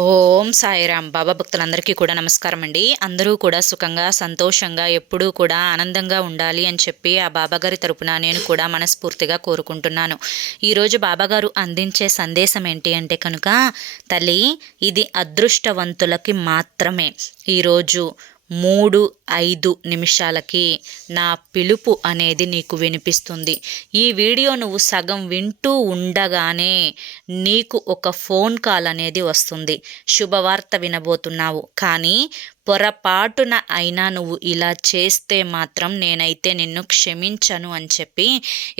ఓం సాయిరామ్. బాబా భక్తులందరికీ కూడా నమస్కారం అండి. అందరూ కూడా సుఖంగా సంతోషంగా ఎప్పుడూ కూడా ఆనందంగా ఉండాలి అని చెప్పి ఆ బాబాగారి తరపున నేను కూడా మనస్ఫూర్తిగా కోరుకుంటున్నాను. ఈరోజు బాబాగారు అందించే సందేశం ఏంటి అంటే కనుక, తల్లి, ఇది అదృష్టవంతులకి మాత్రమే. ఈరోజు 3-5 నిమిషాలకి నా పిలుపు అనేది నీకు వినిపిస్తుంది. ఈ వీడియో నువ్వు సగం వింటూ ఉండగానే నీకు ఒక ఫోన్ కాల్ అనేది వస్తుంది. శుభవార్త వినబోతున్నావు, కానీ పొరపాటున అయినా నువ్వు ఇలా చేస్తే మాత్రం నేనైతే నిన్ను క్షమించను అని చెప్పి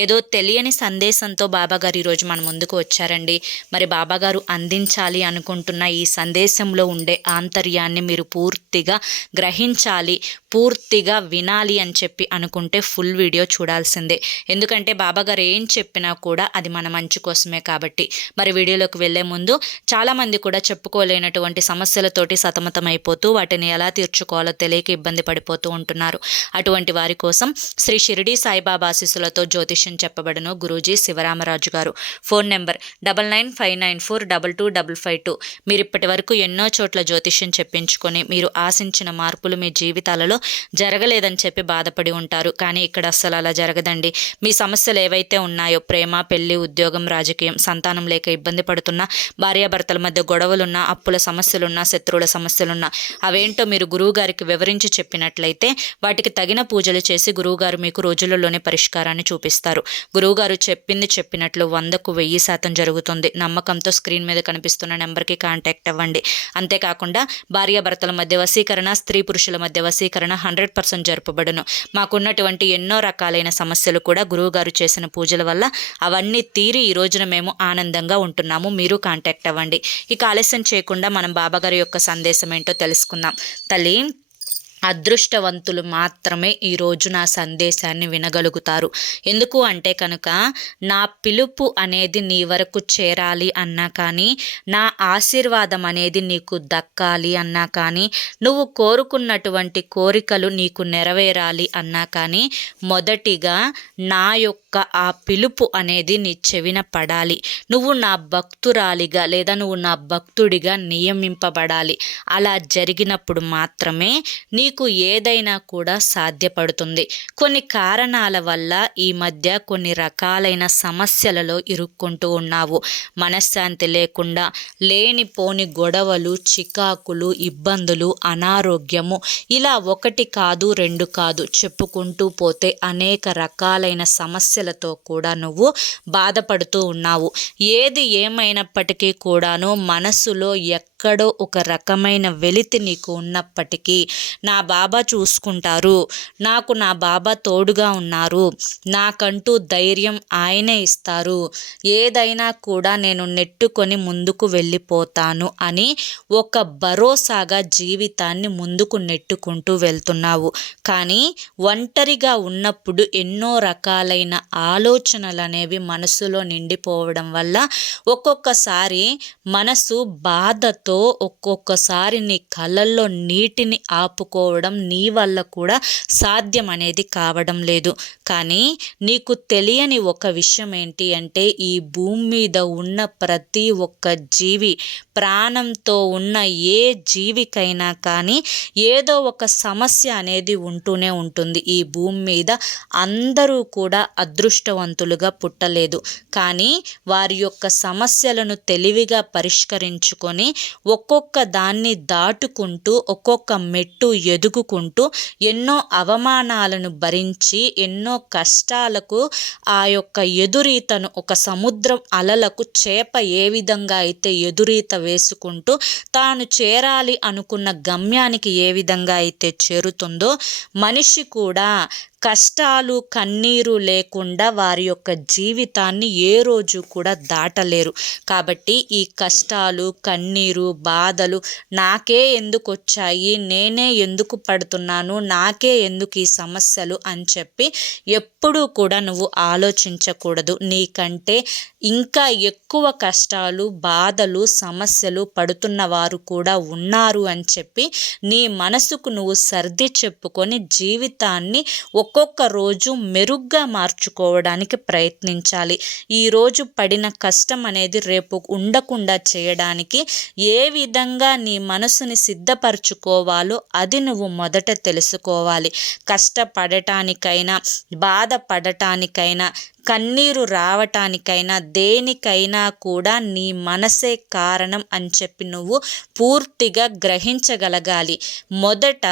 ఏదో తెలియని సందేశంతో బాబాగారు ఈరోజు మన ముందుకు వచ్చారండి. మరి బాబాగారు అందించాలి అనుకుంటున్న ఈ సందేశంలో ఉండే ఆంతర్యాన్ని మీరు పూర్తిగా గ్రహించాలి, పూర్తిగా వినాలి అని చెప్పి అనుకుంటే ఫుల్ వీడియో చూడాల్సిందే. ఎందుకంటే బాబాగారు ఏం చెప్పినా కూడా అది మన మంచి కోసమే కాబట్టి. మరి వీడియోలోకి వెళ్ళే ముందు చాలామంది కూడా చెప్పుకోలేనటువంటి సమస్యలతోటి సతమతమైపోతూ వాటిని ఎలా తీర్చుకోవాలో తెలియక ఇబ్బంది పడిపోతూ ఉంటున్నారు. అటువంటి వారి కోసం శ్రీ షిరిడి సాయిబాబా ఆశీస్సులతో జ్యోతిష్యం చెప్పబడను గురూజీ శివరామరాజు గారు. Phone number 995994225552. మీరు ఇప్పటి వరకు ఎన్నో చోట్ల జ్యోతిష్యం చెప్పించుకొని మీరు ఆశించిన మార్పులు మీ జీవితాలలో జరగలేదని చెప్పి బాధపడి ఉంటారు. కానీ ఇక్కడ అస్సలు అలా జరగదండి. మీ సమస్యలు ఏవైతే ఉన్నాయో, ప్రేమ, పెళ్లి, ఉద్యోగం, రాజకీయం, సంతానం లేక ఇబ్బంది పడుతున్నా, భార్యాభర్తల మధ్య గొడవలున్నా, అప్పుల సమస్యలున్నా, శత్రువుల సమస్యలున్నా, అవేంటో మీరు గురువుగారికి వివరించి చెప్పినట్లయితే వాటికి తగిన పూజలు చేసి గురువుగారు మీకు రోజులలోనే పరిష్కారాన్ని చూపిస్తారు. గురువుగారు చెప్పింది చెప్పినట్లు 100% జరుగుతుంది. నమ్మకంతో స్క్రీన్ మీద కనిపిస్తున్న నెంబర్కి కాంటాక్ట్ అవ్వండి. అంతేకాకుండా భార్యాభర్తల మధ్య వశీకరణ, స్త్రీ పురుషుల మధ్య వశీకరణ 100% జరుపబడును. మాకున్నటువంటి ఎన్నో రకాలైన సమస్యలు కూడా గురువుగారు చేసిన పూజల వల్ల అవన్నీ తీరి ఈ రోజున మేము ఆనందంగా ఉంటున్నాము. మీరు కాంటాక్ట్ అవ్వండి. ఇక ఆలస్యం చేయకుండా మనం బాబాగారి యొక్క సందేశం ఏంటో తెలుసుకుందాం. తల్లి, అదృష్టవంతులు మాత్రమే ఈరోజు నా సందేశాన్ని వినగలుగుతారు. ఎందుకు అంటే కనుక, నా పిలుపు అనేది నీ వరకు చేరాలి అన్నా కానీ, నా ఆశీర్వాదం అనేది నీకు దక్కాలి అన్నా కానీ, నువ్వు కోరుకున్నటువంటి కోరికలు నీకు నెరవేరాలి అన్నా కానీ, మొదటిగా నా యొక్క ఆ పిలుపు అనేది నీ చెవిన పడాలి. నువ్వు నా భక్తురాలిగా లేదా నువ్వు నా భక్తుడిగా నియమింపబడాలి. అలా జరిగినప్పుడు మాత్రమే నీకు ఏదైనా కూడా సాధ్యపడుతుంది. కొన్ని కారణాల వల్ల ఈ మధ్య కొన్ని రకాలైన సమస్యలలో ఇరుక్కుంటూ ఉన్నావు. మనశ్శాంతి లేకుండా లేనిపోని గొడవలు, చికాకులు, ఇబ్బందులు, అనారోగ్యము, ఇలా 1 కాదు 2 కాదు చెప్పుకుంటూ పోతే అనేక రకాలైన సమస్యలతో కూడా నువ్వు బాధపడుతూ ఉన్నావు. ఏది ఏమైనప్పటికీ కూడాను మనసులో ఎక్కడో ఒక రకమైన వెలితి నీకు ఉన్నప్పటికీ నా బాబా చూసుకుంటారు, నాకు నా బాబా తోడుగా ఉన్నారు, నాకంటూ ధైర్యం ఆయనే ఇస్తారు, ఏదైనా కూడా నేను నెట్టుకొని ముందుకు వెళ్ళిపోతాను అని ఒక భరోసాగా జీవితాన్ని ముందుకు నెట్టుకుంటూ వెళ్తున్నావు. కానీ ఒంటరిగా ఉన్నప్పుడు ఎన్నో రకాలైన ఆలోచనలు అనేవి మనసులో నిండిపోవడం వల్ల ఒక్కొక్కసారి మనసు బాధతో, ఒక్కొక్కసారి నీ కళ్ళల్లో నీటిని ఆపుకోవడం నీ వల్ల కూడా సాధ్యం అనేది కావడం లేదు. కానీ నీకు తెలియని ఒక విషయం ఏంటి అంటే, ఈ భూమి మీద ఉన్న ప్రతి ఒక్క జీవి, ప్రాణంతో ఉన్న ఏ జీవికైనా కానీ ఏదో ఒక సమస్య అనేది ఉంటూనే ఉంటుంది. ఈ భూమి మీద అందరూ కూడా అదృష్టవంతులుగా పుట్టలేదు. కానీ వారి యొక్క సమస్యలను తెలివిగా పరిష్కరించుకొని ఒక్కొక్క దాన్ని దాటుకుంటూ, ఒక్కొక్క మెట్టు ఎదుగుకుంటూ, ఎన్నో అవమానాలను భరించి, ఎన్నో కష్టాలకు ఆ యొక్క ఎదురీతను, ఒక సముద్రం అలలకు చేప ఏ విధంగా అయితే ఎదురీత వేసుకుంటూ తాను చేరాలి అనుకున్న గమ్యానికి ఏ విధంగా అయితే చేరుతుందో, మనిషి కూడా కష్టాలు, కన్నీరు లేకుండా వారి యొక్క జీవితాన్ని ఏ రోజు కూడా దాటలేరు. కాబట్టి ఈ కష్టాలు, కన్నీరు, బాధలు నాకే ఎందుకు వచ్చాయి, నేనే ఎందుకు పడుతున్నాను, నాకే ఎందుకు ఈ సమస్యలు అని చెప్పి ఎప్పుడూ కూడా నువ్వు ఆలోచించకూడదు. నీకంటే ఇంకా ఎక్కువ కష్టాలు, బాధలు, సమస్యలు పడుతున్న వారు కూడా ఉన్నారు అని చెప్పి నీ మనసుకు నువ్వు సర్ది చెప్పుకొని జీవితాన్ని ఒక్కొక్క రోజు మెరుగ్గా మార్చుకోవడానికి ప్రయత్నించాలి. ఈరోజు పడిన కష్టం అనేది రేపు ఉండకుండా చేయడానికి ఏ విధంగా నీ మనసుని సిద్ధపరచుకోవాలో అది నువ్వు మొదట తెలుసుకోవాలి. కష్టపడటానికైనా, బాధపడటానికైనా, కన్నీరు రావటానికైనా, దేనికైనా కూడా నీ మనసే కారణం అని చెప్పి నువ్వు పూర్తిగా గ్రహించగలగాలి. మొదట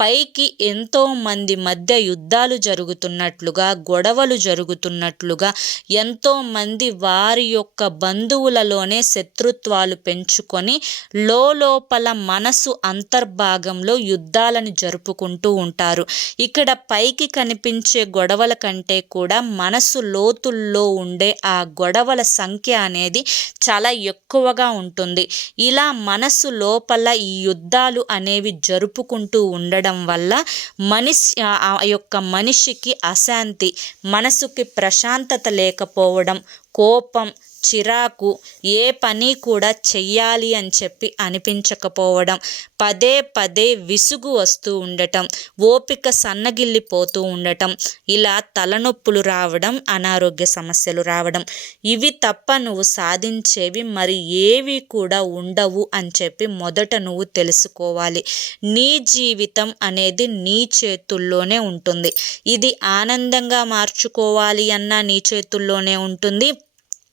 పైకి ఎంతోమంది మధ్య యుద్ధాలు జరుగుతున్నట్లుగా, గొడవలు జరుగుతున్నట్లుగా, ఎంతోమంది వారి యొక్క బంధువులలోనే శత్రుత్వాలు పెంచుకొని లోపల మనసు అంతర్భాగంలో యుద్ధాలను జరుపుకుంటూ ఉంటారు. ఇక్కడ పైకి కనిపించే గొడవల కంటే కూడా మనసు లోతుల్లో ఉండే ఆ గొడవల సంఖ్య అనేది చాలా ఎక్కువగా ఉంటుంది. ఇలా మనసు లోపల ఈ యుద్ధాలు అనేవి జరుపుకుంటూ ఉండడం వల్ల ఆ యొక్క మనిషికి అశాంతి, మనసుకి ప్రశాంతత లేకపోవడం, కోపం, చిరాకు, ఏ పని కూడా చెయ్యాలి అని చెప్పి అనిపించకపోవడం, పదే పదే విసుగు వస్తూ ఉండటం, ఓపిక సన్నగిల్లిపోతూ ఉండటం, ఇలా తలనొప్పులు రావడం, అనారోగ్య సమస్యలు రావడం, ఇవి తప్ప నువ్వు సాధించేవి మరి ఏవి కూడా ఉండవు అని చెప్పి మొదట నువ్వు తెలుసుకోవాలి. నీ జీవితం అనేది నీ చేతుల్లోనే ఉంటుంది. ఇది ఆనందంగా మార్చుకోవాలి అన్నా నీ చేతుల్లోనే ఉంటుంది.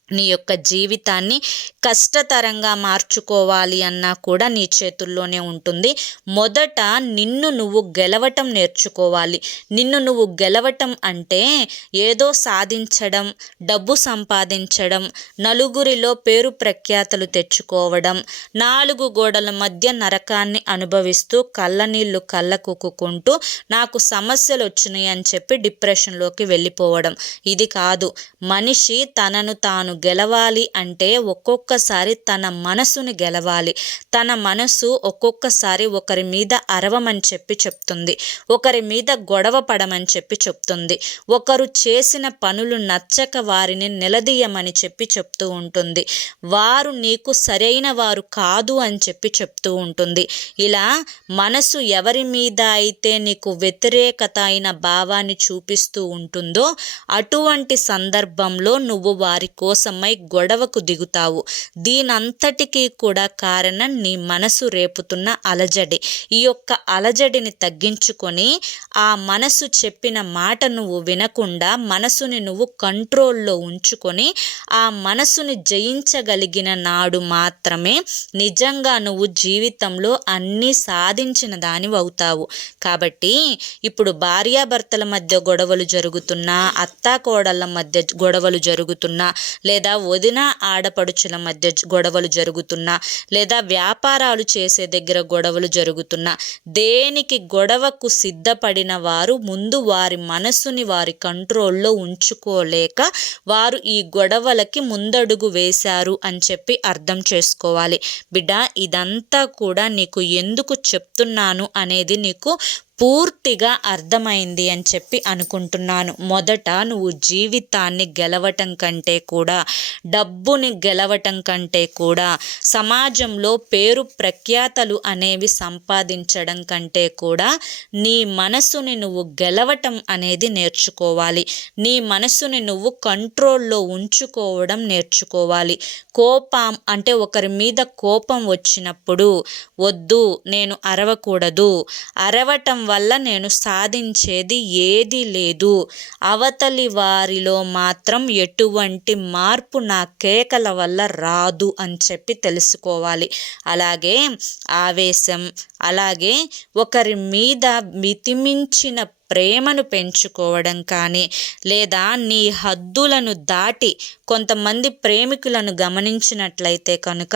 నీ యొక్క జీవితాన్ని కష్టతరంగా మార్చుకోవాలి అన్నా కూడా నీ చేతుల్లోనే ఉంటుంది. మొదట నిన్ను నువ్వు గెలవటం నేర్చుకోవాలి. నిన్ను నువ్వు గెలవటం అంటే ఏదో సాధించడం, డబ్బు సంపాదించడం, నలుగురిలో పేరు ప్రఖ్యాతలు తెచ్చుకోవడం, నాలుగు గోడల మధ్య నరకాన్ని అనుభవిస్తూ కళ్ళనీళ్ళు కళ్ళకుక్కుంటూ నాకు సమస్యలు వచ్చినాయి అని చెప్పి డిప్రెషన్లోకి వెళ్ళిపోవడం. ఇది కాదు. మనిషి తనను తాను గెలవాలి అంటే ఒక్కొక్కసారి తన మనసుని గెలవాలి. తన మనసు ఒక్కొక్కసారి ఒకరి మీద అరవమని చెప్పి చెప్తుంది, ఒకరి మీద గొడవ పడమని చెప్పి చెప్తుంది, ఒకరు చేసిన పనులు నచ్చక వారిని నిలదీయమని చెప్పి చెప్తూ ఉంటుంది, వారు నీకు సరైన వారు కాదు అని చెప్పి చెప్తూ ఉంటుంది. ఇలా మనసు ఎవరి మీద అయితే నీకు వ్యతిరేకత అయిన భావాన్ని చూపిస్తూ ఉంటుందో అటువంటి సందర్భంలో నువ్వు వారి కోసమై గొడవకు దిగుతావు. దీనంతటికీ కూడా కారణం నీ మనసు రేపుతున్న అలజడి. ఈ యొక్క అలజడిని తగ్గించుకొని ఆ మనసు చెప్పిన మాట నువ్వు వినకుండా మనసుని నువ్వు కంట్రోల్లో ఉంచుకొని ఆ మనసుని జయించగలిగిన నాడు మాత్రమే నిజంగా నువ్వు జీవితంలో అన్నీ సాధించిన దానివి అవుతావు. కాబట్టి ఇప్పుడు భార్యాభర్తల మధ్య గొడవలు జరుగుతున్నా, అత్తాకోడళ్ళ మధ్య గొడవలు జరుగుతున్నా, లేదా వదిన ఆడపడుచుల మధ్య గొడవలు జరుగుతున్నా, లేదా వ్యాపారాలు చేసే దగ్గర గొడవలు జరుగుతున్నా, దేనికి గొడవకు సిద్ధపడిన వారు ముందు వారి మనసుని వారి కంట్రోల్లో ఉంచుకోలేక వారు ఈ గొడవలకి ముందడుగు వేశారు అని చెప్పి అర్థం చేసుకోవాలి. బిడ్డ, ఇదంతా కూడా నీకు ఎందుకు చెప్తున్నాను అనేది నీకు పూర్తిగా అర్థమైంది అని చెప్పి అనుకుంటున్నాను. మొదట నువ్వు జీవితాన్ని గెలవటం కంటే కూడా, డబ్బుని గెలవటం కంటే కూడా, సమాజంలో పేరు ప్రఖ్యాతలు అనేవి సంపాదించడం కంటే కూడా నీ మనసుని నువ్వు గెలవటం అనేది నేర్చుకోవాలి. నీ మనసుని నువ్వు కంట్రోల్లో ఉంచుకోవడం నేర్చుకోవాలి. కోపం అంటే ఒకరి మీద కోపం వచ్చినప్పుడు వద్దు, నేను అరవకూడదు, అరవటం వల్ల నేను సాధించేది ఏదీ లేదు, అవతలి వారిలో మాత్రం ఎటువంటి మార్పు నా కేకల వల్ల రాదు అని చెప్పి తెలుసుకోవాలి. అలాగే ఆవేశం, అలాగే ఒకరి మీద మితిమించిన ప్రేమను పెంచుకోవడం కానీ, లేదా నీ హద్దులను దాటి కొంతమంది ప్రేమికులను గమనించినట్లయితే కనుక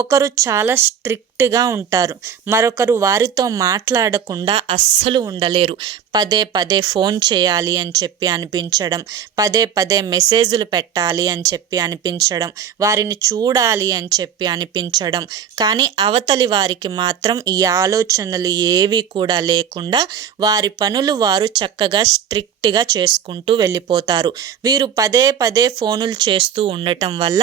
ఒకరు చాలా స్ట్రిక్ట్గా ఉంటారు, మరొకరు వారితో మాట్లాడకుండా అస్సలు ఉండలేరు. పదే పదే ఫోన్ చేయాలి అని చెప్పి అనిపించడం, పదే పదే మెసేజ్లు పెట్టాలి అని చెప్పి అనిపించడం, వారిని చూడాలి అని చెప్పి అనిపించడం. కానీ అవతలి వారికి మాత్రం ఈ ఆలోచనలు ఏవి కూడా లేకుండా వారి పనులు వారు చక్కగా స్ట్రిక్ట్గా చేసుకుంటూ వెళ్ళిపోతారు. వీరు పదే పదే ఫోనులు చేస్తూ ఉండటం వల్ల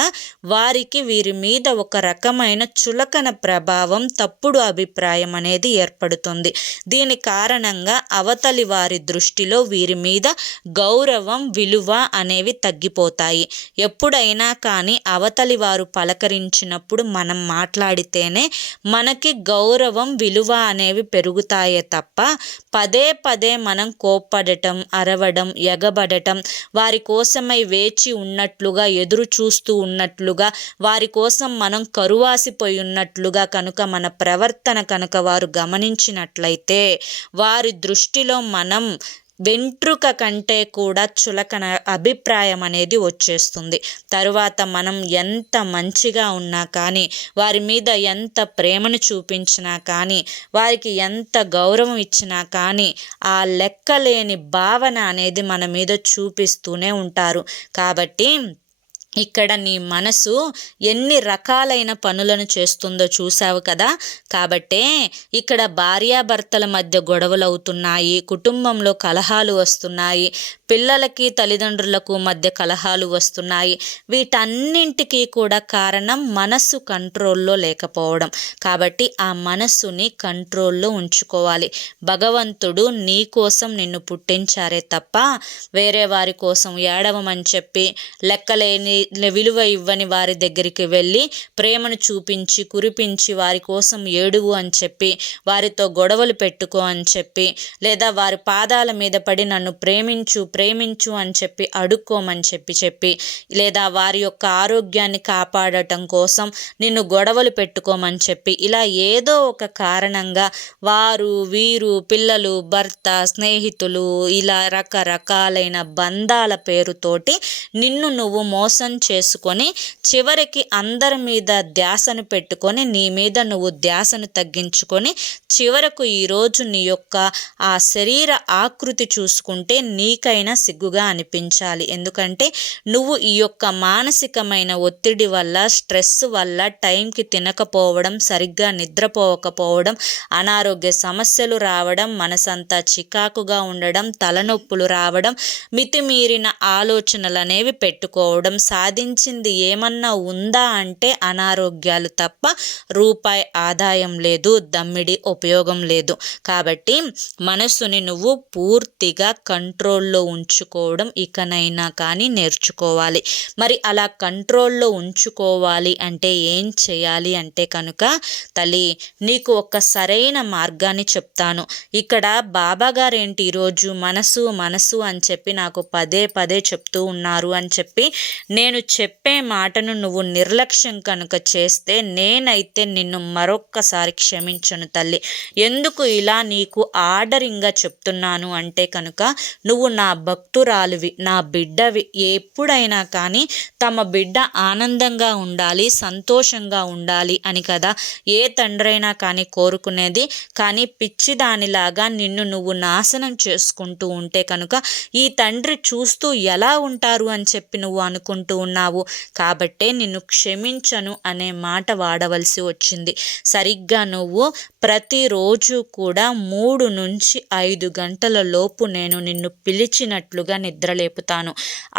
వారికి వీరి మీద ఒక రకమైన చులకన ప్రభావం, తప్పుడు అభిప్రాయం అనేది ఏర్పడుతుంది. దీని కారణంగా అవతలి వారి దృష్టిలో వీరి మీద గౌరవం, విలువ అనేవి తగ్గిపోతాయి. ఎప్పుడైనా కానీ అవతలి వారు పలకరించినప్పుడు మనం మాట్లాడితేనే మనకి గౌరవం, విలువ అనేవి పెరుగుతాయే తప్ప పదే పదే మనం కోప్పడటం, అరవడం, ఎగబడటం, వారి కోసమై వేచి ఉన్నట్లుగా, ఎదురు చూస్తూ ఉన్నట్లుగా, వారి కోసం మనం కరువాసిపోయి ఉన్నట్లుగా కనుక మన ప్రవర్తన కనుక వారు గమనించినట్లయితే వారి దృష్టిలో మనం వెంట్రుక కంటే కూడా చులకన అభిప్రాయం అనేది వచ్చేస్తుంది. తరువాత మనం ఎంత మంచిగా ఉన్నా కానీ, వారి మీద ఎంత ప్రేమను చూపించినా కానీ, వారికి ఎంత గౌరవం ఇచ్చినా కానీ ఆ లెక్కలేని భావన అనేది మన మీద చూపిస్తూనే ఉంటారు. కాబట్టి ఇక్కడ నీ మనసు ఎన్ని రకాలైన పనులను చేస్తుందో చూసావు కదా. కాబట్టే ఇక్కడ భార్యాభర్తల మధ్య గొడవలు అవుతున్నాయి, కుటుంబంలో కలహాలు వస్తున్నాయి, పిల్లలకి తల్లిదండ్రులకు మధ్య కలహాలు వస్తున్నాయి. వీటన్నింటికీ కూడా కారణం మనసు కంట్రోల్లో లేకపోవడం. కాబట్టి ఆ మనస్సుని కంట్రోల్లో ఉంచుకోవాలి. భగవంతుడు నీ కోసం నిన్ను పుట్టించారే తప్ప వేరే వారి కోసం ఏడవమని చెప్పి, లెక్కలేని విలువ ఇవ్వని వారి దగ్గరికి వెళ్ళి ప్రేమను చూపించి కురిపించి వారి కోసం ఏడువు అని చెప్పి, వారితో గొడవలు పెట్టుకో అని చెప్పి, లేదా వారి పాదాల మీద పడి నన్ను ప్రేమించు అని చెప్పి అడుక్కోమని చెప్పి, లేదా వారి యొక్క ఆరోగ్యాన్ని కాపాడటం కోసం నిన్ను గొడవలు పెట్టుకోమని చెప్పి, ఇలా ఏదో ఒక కారణంగా వారు వీరు పిల్లలు, భర్త, స్నేహితులు, ఇలా రకరకాలైన బంధాల పేరుతోటి నిన్ను నువ్వు మోసం చేసుకొని చివరికి అందరి మీద ధ్యాసను పెట్టుకొని నీ మీద నువ్వు ధ్యాసను తగ్గించుకొని చివరకు ఈరోజు నీ యొక్క ఆ శరీర ఆకృతి చూసుకుంటే నీకైనా సిగ్గుగా అనిపించాలి. ఎందుకంటే నువ్వు ఈ యొక్క మానసికమైన ఒత్తిడి వల్ల, స్ట్రెస్ వల్ల టైంకి తినకపోవడం, సరిగ్గా నిద్రపోకపోవడం, అనారోగ్య సమస్యలు రావడం, మనసంతా చికాకుగా ఉండడం, తలనొప్పులు రావడం, మితిమీరిన ఆలోచనలు అనేవి పెట్టుకోవడం, సాధించింది ఏమన్నా ఉందా అంటే అనారోగ్యాలు తప్ప రూపాయి ఆదాయం లేదు, దమ్మిడి ఉపయోగం లేదు. కాబట్టి మనసుని నువ్వు పూర్తిగా కంట్రోల్లో ఉంచుకోవడం ఇకనైనా కానీ నేర్చుకోవాలి. మరి అలా కంట్రోల్లో ఉంచుకోవాలి అంటే ఏం చేయాలి అంటే కనుక తల్లి, నీకు ఒక సరైన మార్గాన్ని చెప్తాను. ఇక్కడ బాబాగారు ఏంటి ఈరోజు మనసు అని చెప్పి నాకు పదే పదే చెప్తూ ఉన్నారు అని చెప్పి, నేను చెప్పే మాటను నువ్వు నిర్లక్ష్యం కనుక చేస్తే నేనైతే నిన్ను మరొక్కసారి క్షమించను తల్లి. ఎందుకు ఇలా నీకు ఆర్డరింగ్గా చెప్తున్నాను అంటే కనుక నువ్వు నా భక్తురాలివి, నా బిడ్డవి. ఎప్పుడైనా కానీ తమ బిడ్డ ఆనందంగా ఉండాలి, సంతోషంగా ఉండాలి అని కదా ఏ తండ్రైనా కానీ కోరుకునేది. కానీ పిచ్చిదానిలాగా నిన్ను నువ్వు నాశనం చేసుకుంటూ ఉంటే కనుక ఈ తండ్రి చూస్తూ ఎలా ఉంటారు అని చెప్పి నువ్వు అనుకుంటూ ఉన్నావు. కాబట్టే నిన్ను క్షమించను అనే మాట వాడవలసి వచ్చింది. సరిగ్గా నువ్వు ప్రతిరోజు కూడా 3 నుంచి 5 గంటల లోపు నేను నిన్ను పిలిచినట్లుగా నిద్రలేపుతాను.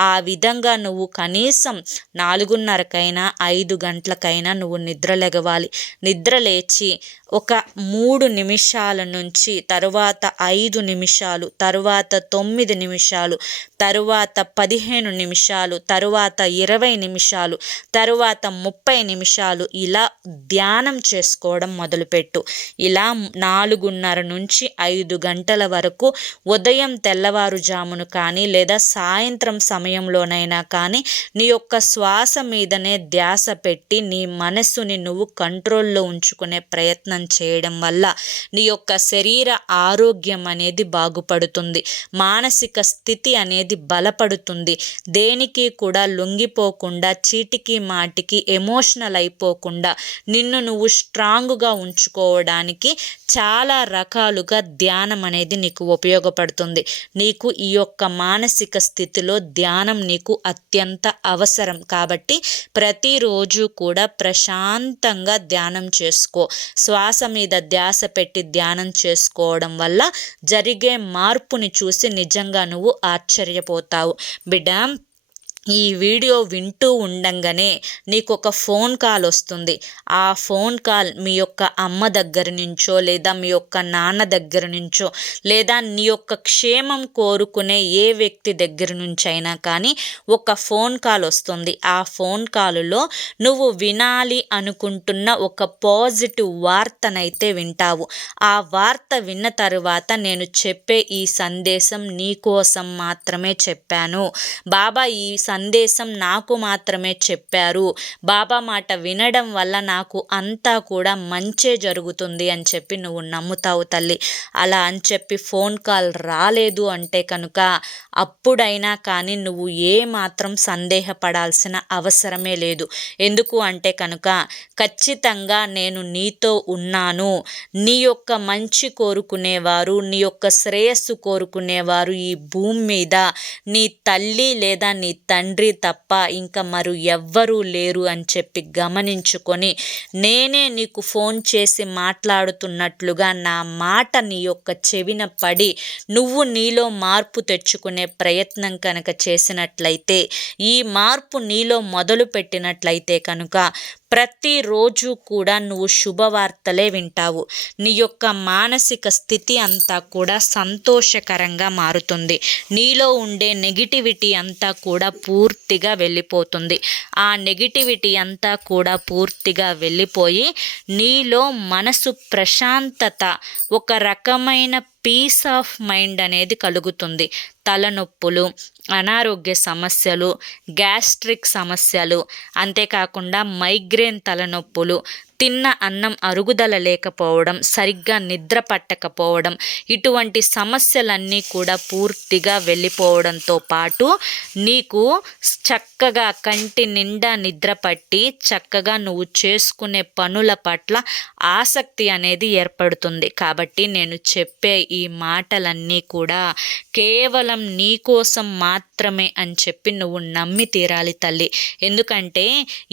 ఆ విధంగా నువ్వు కనీసం 4:30కైనా 5 గంటలకైనా నువ్వు నిద్రలేగవాలి. నిద్రలేచి ఒక 3 నిమిషాల నుంచి తరువాత 5 నిమిషాలు, తరువాత 9 నిమిషాలు, తరువాత 15 నిమిషాలు, తరువాత 20 నిమిషాలు, తరువాత 30 నిమిషాలు ఇలా ధ్యానం చేసుకోవడం మొదలుపెట్టు. ఇలా 4:30 నుంచి 5 గంటల వరకు ఉదయం తెల్లవారుజామును కానీ లేదా సాయంత్రం సమయంలోనైనా కానీ నీ యొక్క శ్వాస మీదనే ధ్యాస పెట్టి నీ మనస్సుని నువ్వు కంట్రోల్లో ఉంచుకునే ప్రయత్నం చేయడం వల్ల నీ యొక్క శరీర ఆరోగ్యం అనేది బాగుపడుతుంది, మానసిక స్థితి అనేది బలపడుతుంది. దేనికి కూడా లొంగిపోకుండా, చీటికి మాటికి ఎమోషనల్ అయిపోకుండా నిన్ను నువ్వు స్ట్రాంగ్గా ఉంచుకోవడానికి చాలా రకాలుగా ధ్యానం అనేది నీకు ఉపయోగపడుతుంది. నీకు ఈ యొక్క మానసిక స్థితిలో ధ్యానం నీకు అత్యంత అవసరం. కాబట్టి ప్రతిరోజు కూడా ప్రశాంతంగా ధ్యానం చేసుకో. శ్వాస మీద ధ్యాస పెట్టి ధ్యానం చేసుకోవడం వల్ల జరిగే మార్పుని చూసి నిజంగా నువ్వు ఆశ్చర్యపోతావు. బిడ్డ, ఈ వీడియో వింటూ ఉండంగానే నీకు ఒక ఫోన్ కాల్ వస్తుంది. ఆ ఫోన్ కాల్ మీ యొక్క అమ్మ దగ్గర నుంచో, లేదా మీ యొక్క నాన్న దగ్గర నుంచో, లేదా నీ యొక్క క్షేమం కోరుకునే ఏ వ్యక్తి దగ్గర నుంచైనా కానీ ఒక ఫోన్ కాల్ వస్తుంది. ఆ ఫోన్ కాలులో నువ్వు వినాలి అనుకుంటున్న ఒక పాజిటివ్ వార్తనైతే వింటావు. ఆ వార్త విన్న తరువాత నేను చెప్పే ఈ సందేశం నీ కోసం మాత్రమే చెప్పాను. బాబా ఈ సందేశం నాకు మాత్రమే చెప్పారు. బాబా మాట వినడం వల్ల నాకు అంతా కూడా మంచే జరుగుతుంది అని చెప్పి నువ్వు నమ్ముతావు తల్లి. అలా అని చెప్పి ఫోన్ కాల్ రాలేదు అంటే కనుక అప్పుడైనా కానీ నువ్వు ఏ మాత్రం సందేహపడాల్సిన అవసరమే లేదు. ఎందుకు అంటే కనుక ఖచ్చితంగా నేను నీతో ఉన్నాను. నీ యొక్క మంచి కోరుకునేవారు, నీ యొక్క శ్రేయస్సు కోరుకునేవారు ఈ భూమి మీద నీ తల్లి లేదా నీ తండ్రి తప్ప ఇంకా మరి ఎవ్వరూ లేరు అని చెప్పి గమనించుకొని నేనే నీకు ఫోన్ చేసి మాట్లాడుతున్నట్లుగా నా మాట నీ యొక్క చెవిన పడి నువ్వు నీలో మార్పు తెచ్చుకునే ప్రయత్నం కనుక చేసినట్లయితే, ఈ మార్పు నీలో మొదలు పెట్టినట్లయితే కనుక ప్రతిరోజు కూడా నువ్వు శుభవార్తలే వింటావు. నీ యొక్క మానసిక స్థితి అంతా కూడా సంతోషకరంగా మారుతుంది. నీలో ఉండే నెగిటివిటీ అంతా కూడా పూర్తిగా వెళ్ళిపోతుంది. ఆ నెగిటివిటీ అంతా కూడా పూర్తిగా వెళ్ళిపోయి నీలో మనసు ప్రశాంతత, ఒక రకమైన పీస్ ఆఫ్ మైండ్ అనేది కలుగుతుంది. తలనొప్పులు, అనారోగ్య సమస్యలు, గ్యాస్ట్రిక్ సమస్యలు, అంతేకాకుండా మైగ్రేన్ తలనొప్పులు, తిన్న అన్నం అరుగుదల లేకపోవడం, సరిగ్గా నిద్ర పట్టకపోవడం, ఇటువంటి సమస్యలన్నీ కూడా పూర్తిగా వెళ్ళిపోవడంతో పాటు నీకు చక్కగా కంటి నిండా నిద్ర పట్టి చక్కగా నువ్వు చేసుకునే పనుల పట్ల ఆసక్తి అనేది ఏర్పడుతుంది. కాబట్టి నేను చెప్పే ఈ మాటలన్నీ కూడా కేవలం నీ కోసం మాత్రమే అని చెప్పి నువ్వు నమ్మి తీరాలి తల్లి. ఎందుకంటే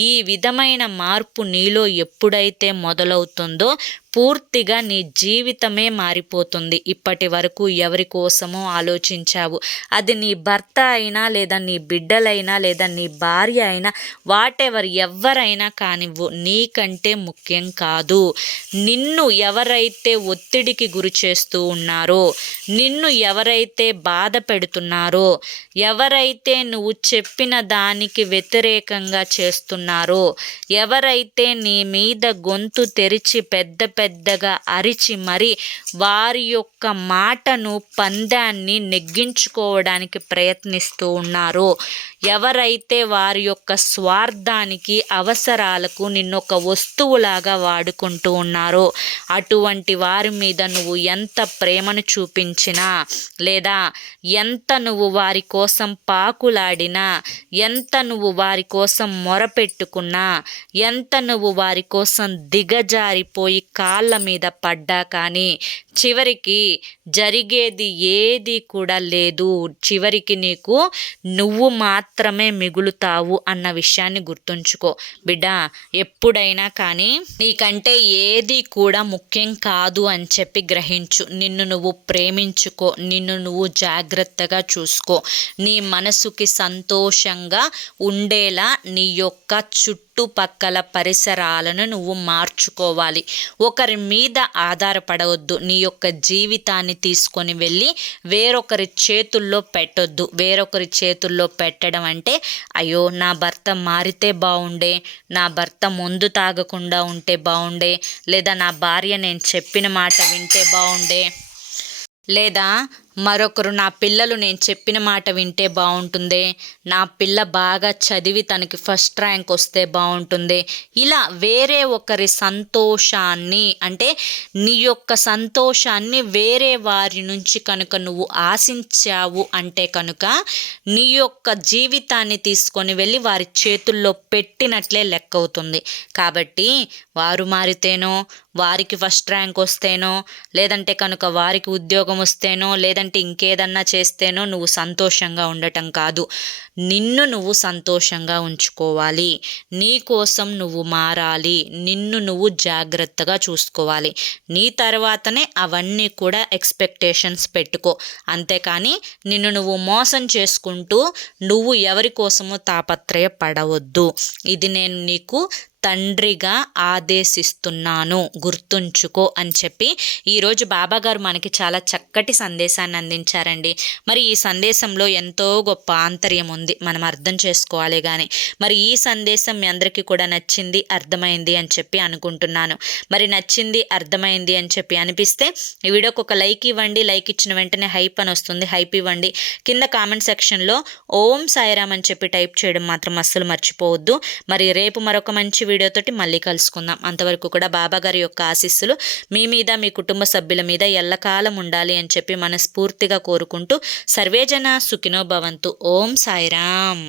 ఈ విధమైన మార్పు నీలో ఎప్పుడైతే మొదలవుతుందో పూర్తిగా నీ జీవితమే మారిపోతుంది. ఇప్పటి వరకు ఎవరి కోసమో ఆలోచించావు. అది నీ భర్త అయినా, లేదా నీ బిడ్డలైనా, లేదా నీ భార్య అయినా, వాటెవర్ ఎవరైనా కానివ్వు, నీకంటే ముఖ్యం కాదు. నిన్ను ఎవరైతే ఒత్తిడికి గురి చేస్తూ ఉన్నారో, నిన్ను ఎవరైతే బాధ పెడుతున్నారో, ఎవరైతే నువ్వు చెప్పిన దానికి వ్యతిరేకంగా చేస్తున్నారో, ఎవరైతే నీ మీద గొంతు తెరిచి పెద్దగా అరిచి మరి వారి యొక్క మాటను, పందాన్ని నెగ్గించుకోవడానికి ప్రయత్నిస్తూ ఉన్నారో, ఎవరైతే వారి యొక్క స్వార్థానికి, అవసరాలకు నిన్నొక వస్తువులాగా వాడుకుంటూ ఉన్నారో, అటువంటి వారి మీద నువ్వు ఎంత ప్రేమను చూపించినా, లేదా ఎంత నువ్వు వారి కోసం పాకులాడినా, ఎంత నువ్వు వారి కోసం మొరపెట్టుకున్నా, ఎంత నువ్వు వారి కోసం దిగజారిపోయి కాళ్ళ మీద పడ్డా కానీ చివరికి జరిగేది ఏది కూడా లేదు. చివరికి నీకు నువ్వు మాత్రమే మిగులుతావు అన్న విషయాన్ని గుర్తుంచుకో బిడ్డ. ఎప్పుడైనా కానీ నీకంటే ఏది కూడా ముఖ్యం కాదు అని చెప్పి గ్రహించు. నిన్ను నువ్వు ప్రేమించుకో, నిన్ను నువ్వు జాగ్రత్తగా చూసుకో. నీ మనసుకి సంతోషంగా ఉండేలా నీ యొక్క చుట్టుపక్కల పరిసరాలను నువ్వు మార్చుకోవాలి. ఒకరి మీద ఆధారపడవద్దు. నీ యొక్క జీవితాన్ని తీసుకొని వెళ్ళి వేరొకరి చేతుల్లో పెట్టొద్దు. వేరొకరి చేతుల్లో పెట్టడం అంటే, అయ్యో నా భర్త మారితే బాగుండే, నా భర్త మందు తాగకుండా ఉంటే బాగుండే, లేదా నా భార్య నేను చెప్పిన మాట వింటే బాగుండే, లేదా మరొకరు నా పిల్లలు నేను చెప్పిన మాట వింటే బాగుంటుందే, నా పిల్ల బాగా చదివి తనకి ఫస్ట్ ర్యాంక్ వస్తే బాగుంటుంది. ఇలా వేరే ఒకరి సంతోషాన్ని అంటే నీ యొక్క సంతోషాన్ని వేరే వారి నుంచి కనుక నువ్వు ఆశించావు అంటే కనుక నీ యొక్క జీవితాన్ని తీసుకొని వెళ్ళి వారి చేతుల్లో పెట్టినట్లే లెక్క అవుతుంది. కాబట్టి వారు మారితేనో, వారికి ఫస్ట్ ర్యాంక్ వస్తేనో, లేదంటే కనుక వారికి ఉద్యోగం వస్తేనో, లేదంటే ఇంకేదన్నా చేస్తేనో నువ్వు సంతోషంగా ఉండటం కాదు. నిన్ను నువ్వు సంతోషంగా ఉంచుకోవాలి. నీ కోసం నువ్వు మారాలి. నిన్ను నువ్వు జాగ్రత్తగా చూసుకోవాలి. నీ తర్వాతనే అవన్నీ కూడా ఎక్స్పెక్టేషన్స్ పెట్టుకో. అంతేకాని నిన్ను నువ్వు మోసం చేసుకుంటూ నువ్వు ఎవరి కోసమో తాపత్రయపడవద్దు. ఇది నేను నీకు తండ్రిగా ఆదేశిస్తున్నాను, గుర్తుంచుకో అని చెప్పి ఈరోజు బాబాగారు మనకి చాలా చక్కటి సందేశాన్ని అందించారండి. మరి ఈ సందేశంలో ఎంతో గొప్ప ఆంతర్యం ఉంది, మనం అర్థం చేసుకోవాలి. కానీ మరి ఈ సందేశం మీ అందరికీ కూడా నచ్చింది, అర్థమైంది అని చెప్పి అనుకుంటున్నాను. మరి నచ్చింది, అర్థమైంది అని చెప్పి అనిపిస్తే ఈ వీడియోకి ఒక లైక్ ఇవ్వండి. లైక్ ఇచ్చిన వెంటనే హైప్ అని వస్తుంది, హైప్ ఇవ్వండి. కింద కామెంట్ సెక్షన్లో ఓం సాయిరామ్ అని చెప్పి టైప్ చేయడం మాత్రం అస్సలు మర్చిపోవద్దు. మరి రేపు మరొక మంచి వీడియోతోటి మళ్ళీ కలుసుకుందాం. అంతవరకు కూడా బాబాగారి యొక్క ఆశీస్సులు మీ మీద, మీ కుటుంబ సభ్యుల మీద ఎల్లకాలం ఉండాలి అని చెప్పి మనస్ఫూర్తిగా కోరుకుంటూ సర్వేజన సుఖినో భవంతు. ఓం సాయిరామ్.